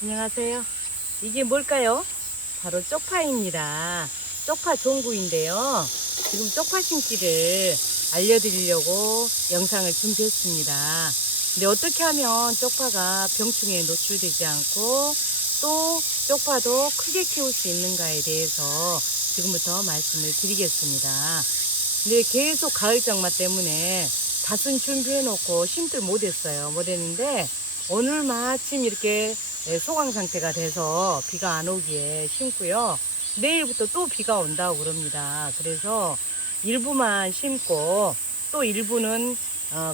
안녕하세요. 이게 뭘까요? 바로 쪽파입니다. 쪽파 종구인데요. 지금 쪽파 심기를 알려드리려고 영상을 준비했습니다. 근데 어떻게 하면 쪽파가 병충해에 노출되지 않고 또 쪽파도 크게 키울 수 있는가에 대해서 지금부터 말씀을 드리겠습니다. 근데 계속 가을 장마 때문에 밭은 준비해 놓고 심들 못했어요. 못했는데 오늘 마침 이렇게 소강 상태가 돼서 비가 안 오기에 심고요. 내일부터 또 비가 온다고 그럽니다. 그래서 일부만 심고 또 일부는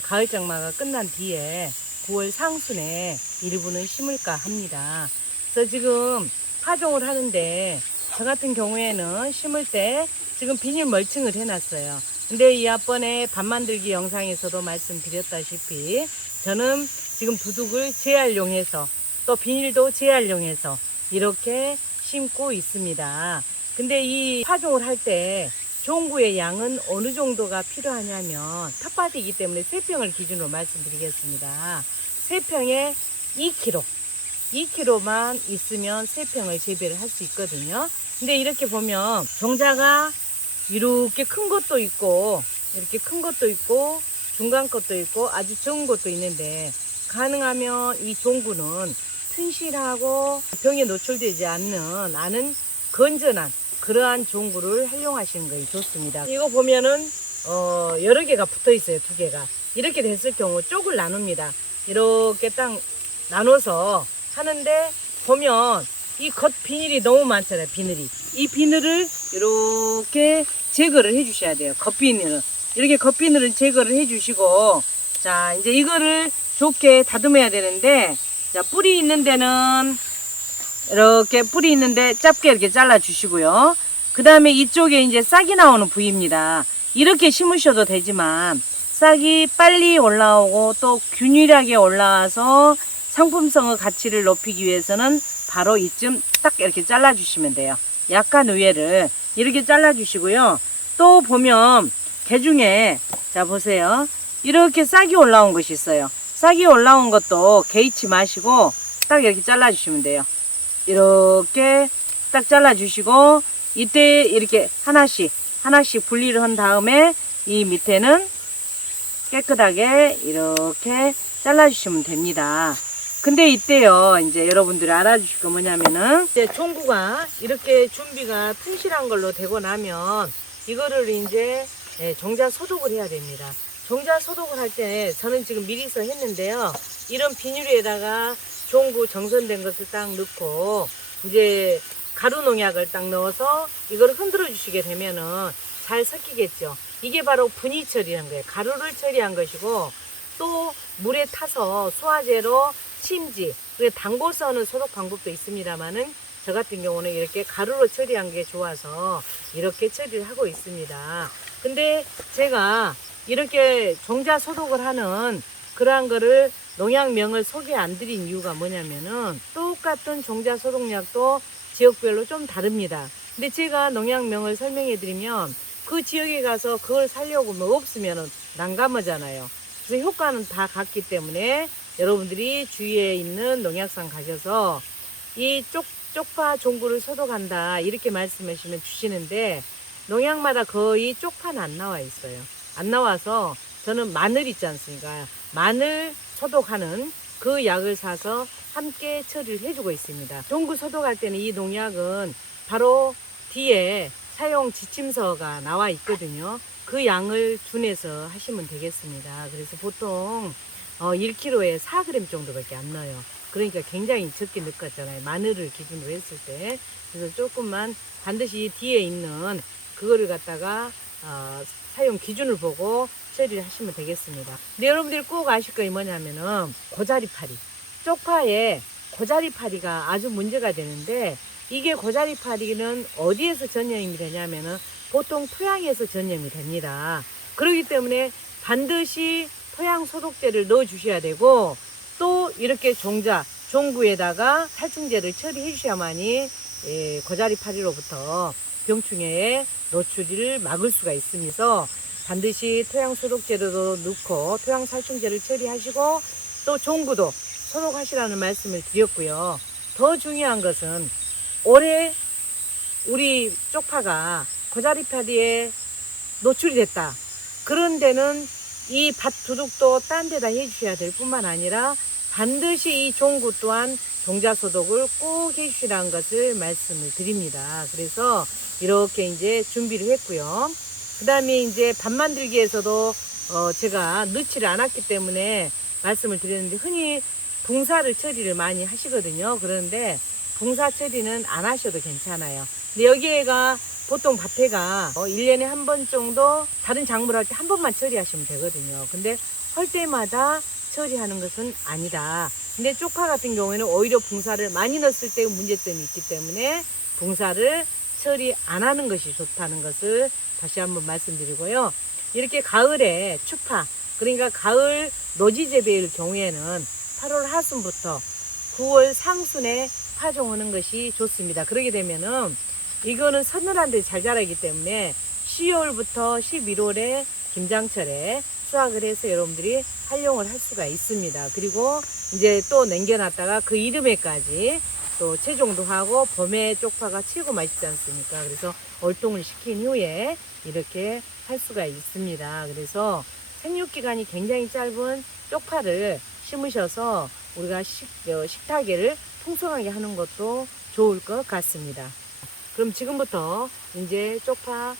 가을 장마가 끝난 뒤에 9월 상순에 일부는 심을까 합니다. 그래서 지금 파종을 하는데 저 같은 경우에는 심을 때 지금 비닐 멀칭을 해놨어요. 근데 이 앞번에 밥 만들기 영상에서도 말씀드렸다시피 저는 지금 두둑을 재활용해서 또 비닐도 재활용해서 이렇게 심고 있습니다. 근데 이 파종을 할 때 종구의 양은 어느 정도가 필요하냐면 텃밭이기 때문에 3평을 기준으로 말씀드리겠습니다. 3평에 2kg만 있으면 3평을 재배를 할 수 있거든요. 근데 이렇게 보면 종자가 이렇게 큰 것도 있고 이렇게 큰 것도 있고 중간 것도 있고 아주 적은 것도 있는데 가능하면 이 종구는 튼실하고 병에 노출되지 않는 건전한 그러한 종구를 활용하시는 것이 좋습니다. 이거 보면은 여러 개가 붙어 있어요. 2개가 이렇게 됐을 경우 쪽을 나눕니다. 이렇게 딱 나눠서 하는데 보면 이 겉 비닐이 너무 많잖아요. 이 비늘을 이렇게 제거를 해 주셔야 돼요. 겉비늘은 이렇게 겉비늘은 제거를 해 주시고, 자 이제 이거를 좋게 다듬어야 되는데, 자 뿌리 있는 데는 이렇게 뿌리 있는데 짧게 이렇게 잘라 주시고요. 그 다음에 이쪽에 이제 싹이 나오는 부위입니다. 이렇게 심으셔도 되지만 싹이 빨리 올라오고 또 균일하게 올라와서 상품성의 가치를 높이기 위해서는 바로 이쯤 딱 이렇게 잘라 주시면 돼요. 약간 위에를 이렇게 잘라 주시고요. 또 보면 개 중에 자 보세요. 이렇게 싹이 올라온 것이 있어요. 싹이 올라온 것도 개의치 마시고 딱 이렇게 잘라 주시면 돼요. 이렇게 딱 잘라 주시고 이때 이렇게 하나씩 분리를 한 다음에 이 밑에는 깨끗하게 이렇게 잘라 주시면 됩니다. 근데 이때요 이제 여러분들이 알아주실 거 뭐냐면은 이제 종구가 이렇게 준비가 튼실한 걸로 되고 나면 이거를 이제 종자 소독을 해야 됩니다. 종자 소독을 할 때 저는 지금 미리서 했는데요. 이런 비닐에다가 종구 정선된 것을 딱 넣고 이제 가루 농약을 딱 넣어서 이걸 흔들어 주시게 되면은 잘 섞이겠죠. 이게 바로 분이 처리한 거예요. 가루를 처리한 것이고 또 물에 타서 수화제로 침지, 담궈서 하는 소독 방법도 있습니다만은 저 같은 경우는 이렇게 가루로 처리한 게 좋아서 이렇게 처리를 하고 있습니다. 근데 제가 이렇게 종자 소독을 하는 그러한 거를 농약명을 소개 안 드린 이유가 뭐냐면은 똑같은 종자 소독약도 지역별로 좀 다릅니다. 근데 제가 농약명을 설명해 드리면 그 지역에 가서 그걸 살려고 뭐 없으면은 난감하잖아요. 그래서 효과는 다 같기 때문에 여러분들이 주위에 있는 농약상 가셔서 이 쪽파 종구를 소독한다 이렇게 말씀하시면 주시는데 농약마다 거의 쪽파는 안 나와 있어요. 안 나와서 저는 마늘 있지 않습니까? 마늘 소독하는 그 약을 사서 함께 처리를 해주고 있습니다. 종구 소독할 때는 이 농약은 바로 뒤에 사용 지침서가 나와 있거든요. 그 양을 준해서 하시면 되겠습니다. 그래서 보통 1kg에 4g 정도밖에 안 넣어요. 그러니까 굉장히 적게 넣었잖아요. 마늘을 기준으로 했을 때. 그래서 조금만 반드시 뒤에 있는 그거를 갖다가 사용 기준을 보고 처리를 하시면 되겠습니다. 근데 여러분들이 꼭 아실 거이 뭐냐면은 고자리파리. 쪽파에 고자리파리가 아주 문제가 되는데 이게 고자리파리는 어디에서 전염이 되냐면은 보통 토양에서 전염이 됩니다. 그렇기 때문에 반드시 토양 소독제를 넣어 주셔야 되고 또 이렇게 종구에다가 살충제를 처리해 주셔야만이 고자리파리로부터 병충해의 노출을 막을 수가 있으면서 반드시 토양 소독제도 넣고 토양 살충제를 처리하시고 또 종구도 소독하시라는 말씀을 드렸고요. 더 중요한 것은 올해 우리 쪽파가 고자리파리에 노출이 됐다. 그런 데는 이 밭 두둑도 딴 데다 해주셔야 될 뿐만 아니라 반드시 이 종구 또한 종자 소독을 꼭 해주시라는 것을 말씀을 드립니다. 그래서 이렇게 이제 준비를 했고요. 그 다음에 이제 밥 만들기에서도 제가 넣지를 않았기 때문에 말씀을 드렸는데, 흔히 붕사를 처리를 많이 하시거든요. 그런데 붕사 처리는 안 하셔도 괜찮아요. 근데 여기에가 보통 밭에가 1년에 한 번 정도 다른 작물 할 때 한 번만 처리하시면 되거든요. 근데 할 때마다 처리하는 것은 아니다. 근데 쪽파 같은 경우에는 오히려 붕사를 많이 넣었을 때 문제점이 있기 때문에 붕사를 처리 안 하는 것이 좋다는 것을 다시 한번 말씀드리고요. 이렇게 가을에 추파, 그러니까 가을 노지 재배일 경우에는 8월 하순부터 9월 상순에 파종하는 것이 좋습니다. 그러게 되면은 이거는 서늘한데 잘 자라기 때문에 10월부터 11월에 김장철에 수확을 해서 여러분들이 활용을 할 수가 있습니다. 그리고 이제 또 남겨놨다가 그 이듬해까지 또 채종도 하고, 봄에 쪽파가 최고 맛있지 않습니까? 그래서 월동을 시킨 후에 이렇게 할 수가 있습니다. 그래서 생육기간이 굉장히 짧은 쪽파를 심으셔서 우리가 식탁을 풍성하게 하는 것도 좋을 것 같습니다. 그럼 지금부터 이제 쪽파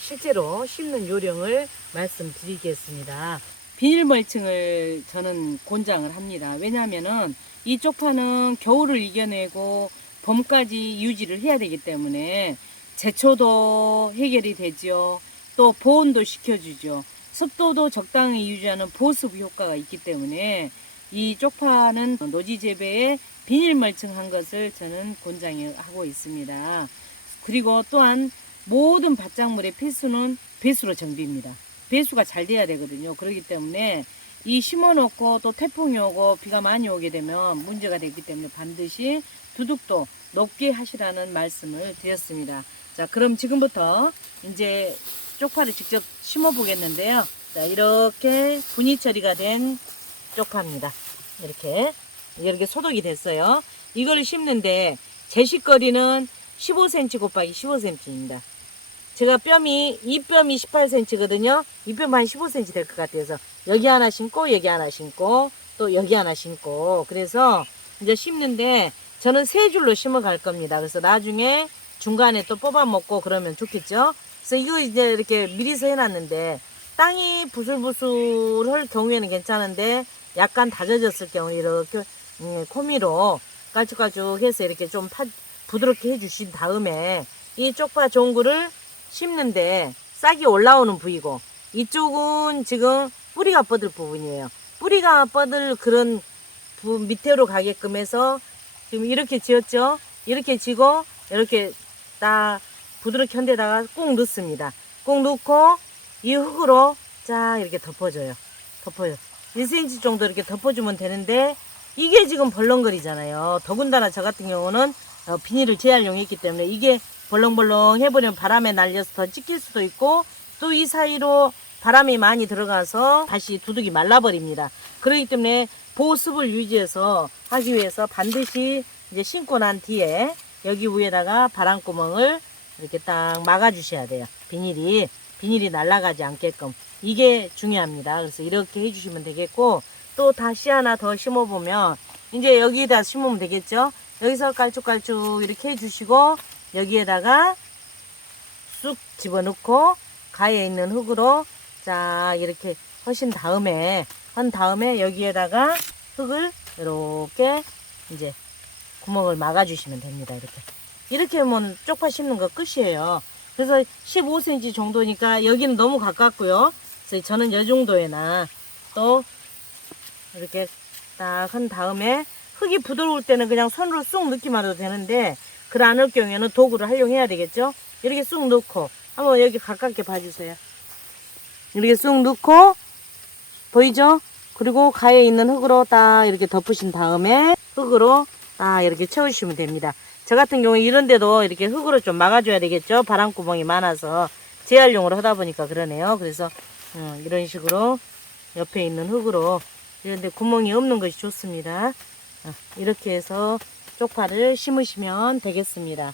실제로 심는 요령을 말씀드리겠습니다. 비닐 멀칭을 저는 권장을 합니다. 왜냐하면은 이 쪽파는 겨울을 이겨내고 봄까지 유지를 해야 되기 때문에 제초도 해결이 되죠. 또 보온도 시켜주죠. 습도도 적당히 유지하는 보습 효과가 있기 때문에 이 쪽파는 노지 재배에 비닐 멀칭한 것을 저는 권장하고 있습니다. 그리고 또한 모든 밭작물의 필수는 배수로 정비입니다. 배수가 잘 돼야 되거든요. 그렇기 때문에 이 심어놓고 또 태풍이 오고 비가 많이 오게 되면 문제가 되기 때문에 반드시 두둑도 높게 하시라는 말씀을 드렸습니다. 자, 그럼 지금부터 이제 쪽파를 직접 심어 보겠는데요. 자, 이렇게 분이 처리가 된 쪽파입니다. 이렇게 소독이 됐어요. 이걸 심는데 제식거리는 15cm 곱하기 15cm입니다. 제가 이 뼘이 18cm거든요. 이 뼘 한 15cm 될 것 같아서 여기 하나 심고 여기 하나 심고 또 여기 하나 심고, 그래서 이제 심는데 저는 세 줄로 심어 갈 겁니다. 그래서 나중에 중간에 또 뽑아 먹고 그러면 좋겠죠. 그래서 이거 이제 이렇게 미리서 해놨는데, 땅이 부슬부슬할 경우에는 괜찮은데 약간 다져졌을 경우 이렇게 코미로 깔쭉깔쭉 해서 이렇게 좀 부드럽게 해주신 다음에 이 쪽파 종구를 심는데 싹이 올라오는 부위고, 이쪽은 지금 뿌리가 뻗을 부분이에요. 뿌리가 뻗을 그런 밑으로 가게끔 해서 지금 이렇게 지었죠. 이렇게 지고 이렇게 딱 부드럽게 한 데다가 꾹 넣습니다. 꾹 넣고 이 흙으로 쫙 이렇게 덮어줘요. 1cm 정도 이렇게 덮어주면 되는데, 이게 지금 벌렁거리잖아요. 더군다나 저 같은 경우는 비닐을 재활용했기 때문에 이게 벌렁벌렁 해버리면 바람에 날려서 더 찢길 수도 있고, 또 이 사이로 바람이 많이 들어가서 다시 두둑이 말라버립니다. 그렇기 때문에 보습을 유지해서 하기 위해서 반드시 이제 심고 난 뒤에 여기 위에다가 바람구멍을 이렇게 딱 막아주셔야 돼요. 비닐이 날아가지 않게끔. 이게 중요합니다. 그래서 이렇게 해주시면 되겠고, 또 다시 하나 더 심어보면 이제 여기다 심으면 되겠죠. 여기서 깔쭉깔쭉 이렇게 해주시고 여기에다가 쑥 집어넣고 가에 있는 흙으로 자 이렇게 한 다음에 여기에다가 흙을 이렇게 이제 구멍을 막아주시면 됩니다. 이렇게 하면 쪽파 심는 거 끝이에요. 그래서 15cm 정도니까 여기는 너무 가깝고요. 그래서 저는 이 정도에나 또 이렇게 딱 한 다음에, 흙이 부드러울 때는 그냥 손으로 쑥 넣기만 해도 되는데 그래 않을 경우에는 도구를 활용해야 되겠죠. 이렇게 쑥 넣고 한번 여기 가깝게 봐주세요. 이렇게 쑥 넣고 보이죠? 그리고 가에 있는 흙으로 딱 이렇게 덮으신 다음에 흙으로 딱 이렇게 채우시면 됩니다. 저 같은 경우에 이런 데도 이렇게 흙으로 좀 막아줘야 되겠죠. 바람구멍이 많아서 재활용으로 하다 보니까 그러네요. 그래서 이런 식으로 옆에 있는 흙으로, 이런데 구멍이 없는 것이 좋습니다. 이렇게 해서 쪽파를 심으시면 되겠습니다.